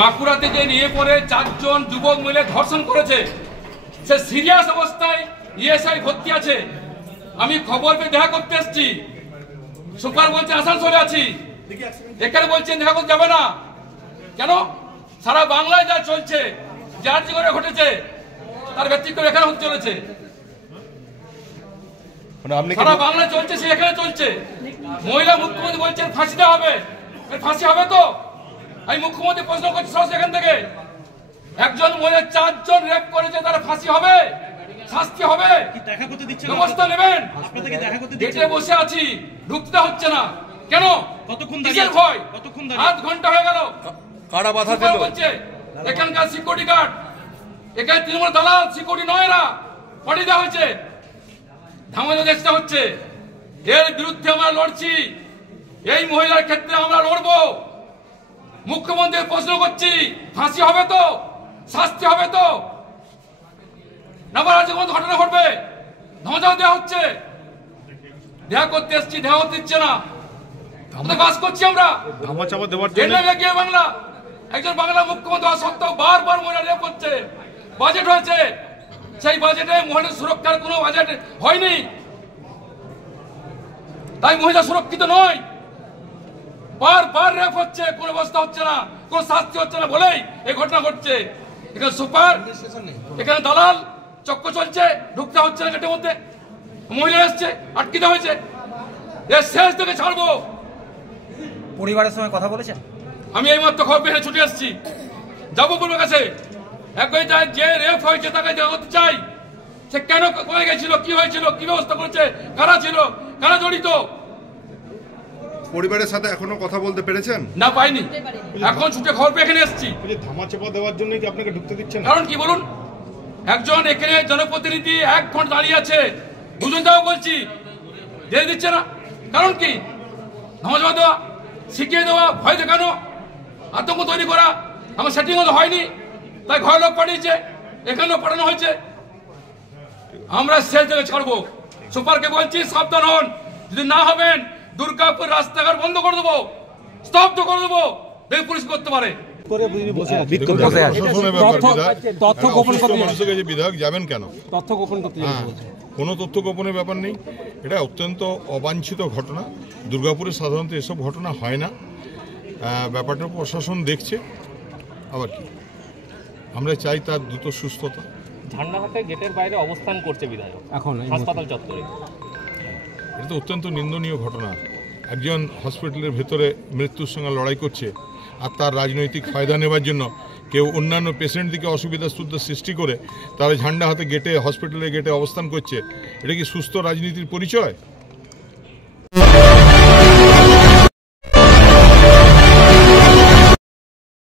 বাঁকুড়াতে যে নিয়ে পড়ে 4 জন যুবক মিলে ধর্ষণ করেছে, সে সিরিয়াস অবস্থায় ইএসআই ভর্তি আছে। আমি খবর পেয়ে দেখা করতে এসেছি। সুপার বলছে আসানসোলে আছি, এখানে বলছেন দেখা করতে যাবে না কেন? সারা বাংলায় যা চলছে, যার জীবনে ঘটেছে তার ব্যতিক্রম এখানে হতে চলেছে। সারা বাংলায় চলছে, সে এখানে চলছে। মহিলা মুখ্যমন্ত্রী বলছেন ফাঁসি দেওয়া হবে, ফাঁসি হবে তো? আমি মুখ্যমন্ত্রী প্রশ্ন করছি সরাসরি এখান থেকে, একজন মহিলা 4 জন রেপ করেছে, তারা ফাঁসি হবে, শাস্তি হবে, ব্যবস্থা নেবেন? গেটে বসে আছি, ঢুকতে হচ্ছে না কেন? কিসের ভয়? 8 ঘন্টা হয়ে গেল। কারা বাধা দিল? বলছে এখানকার সিকিউরিটি গার্ড, এখানে তৃণমূল দালাল, সিকিউরিটি নয়, এরা পাঠিয়ে দেওয়া হয়েছে, ধামানো চেষ্টা হচ্ছে। এর বিরুদ্ধে আমরা লড়ছি, এই মহিলার ক্ষেত্রে আমরা লড়বো। মুখ্যমন্ত্রী প্রশ্ন করছি, ফাঁসি হবে তো, শাস্তি হবে তো? নাবারাজের মতো ঘটনা ঘটবে, ধমকাও দেওয়া হচ্ছে। দেখা করতে এসছি, দেখা হতে দিচ্ছে না, বাস করছি আমরা ধামাচাপা দেওয়ার জন্য। বাংলা একজন বাংলা মুখ্যমন্ত্রী হওয়া সত্ত্বেও বারবার মহিলা রেপ হচ্ছে। বাজেট হয়েছে, সেই বাজেটে মহিলা সুরক্ষার কোনো বাজেট হয়নি, তাই মহিলা সুরক্ষিত নয়। বারবার রেপ হচ্ছে, কোনো ব্যবস্থা হচ্ছে না, কোনো শাস্তি হচ্ছে না বলেই এই ঘটনা ঘটছে। এখানে সুপার, এখানে দালাল চক্র চলছে, ঢুকতে হচ্ছে না গেটের মধ্যে। মহিলা এসছে, আটকিতে হয়েছে, এর শেষ থেকে ছাড়বো। পরিবারের সঙ্গে কথা বলেছেন? আমি এই মাত্র খবর পেয়ে ছুটে আসছি, যাবো পূর্বের কাছে। একই যে রেপ হয়েছে তাকে দেখা করতে চাই, সে কেন কোথায় গেছিল, কি হয়েছিল, কি ব্যবস্থা করেছে, কারা ছিল, কারা জড়িত। পরিবারের সাথে এখনো কথা বলতে পেরেছেন? না, পাইনি, এখন ছুটে খবর পেয়ে এখানে এসেছি। ধামাচাপা দেওয়ার জন্য কি আপনাকে ঢুকতে দিচ্ছেন? কারণ কি বলুন? একজন এখানে জনপ্রতিনিধি 1 ঘন্টা দাঁড়িয়ে আছে, দুজন যাও বলছি, দিয়ে দিচ্ছে না। কারণ কি? ধামাচাপা দেওয়া, শিখিয়ে দেওয়া, ভয় দেখানো, আতঙ্ক তৈরি করা। আমার সেটিং তো হয়নি, তাই ঘরের লোক পাঠিয়েছে, এখানেও পাঠানো হয়েছে। আমরা শেষ থেকে ছাড়বো। সুপারকে বলছি সাবধান হন, যদি না হবেন দুর্গাপুর রাস্তাঘাট বন্ধ করে দেবো, স্তব্ধ করে দেবো, পুলিশ করতে পারে। বিধায়ক যাবেন কেন? কোনো তথ্য গোপনের ব্যাপার নেই, এটা অত্যন্ত অবাঞ্ছিত ঘটনা। দুর্গাপুরে সাধারণত এসব ঘটনা হয় না। ব্যাপারটা প্রশাসন দেখছে, আবার কি আমরা চাই তার দ্রুত সুস্থতা। ঝান্ডা হাতে গেটের বাইরে অবস্থান করছে বিধায়ক এখন হাসপাতাল চত্বরে, এটা তো অত্যন্ত নিন্দনীয় ঘটনা। একজন হসপিটালের ভেতরে মৃত্যুর সঙ্গে লড়াই করছে, আর তার রাজনৈতিক ফায়দা নেওয়ার জন্য কেউ অন্যান্য পেশেন্টদিকে অসুবিধা সুবিধা সৃষ্টি করে তারা ঝান্ডা হাতে গেটে, হসপিটালের গেটে অবস্থান করছে। এটা কি সুস্থ রাজনীতির পরিচয়?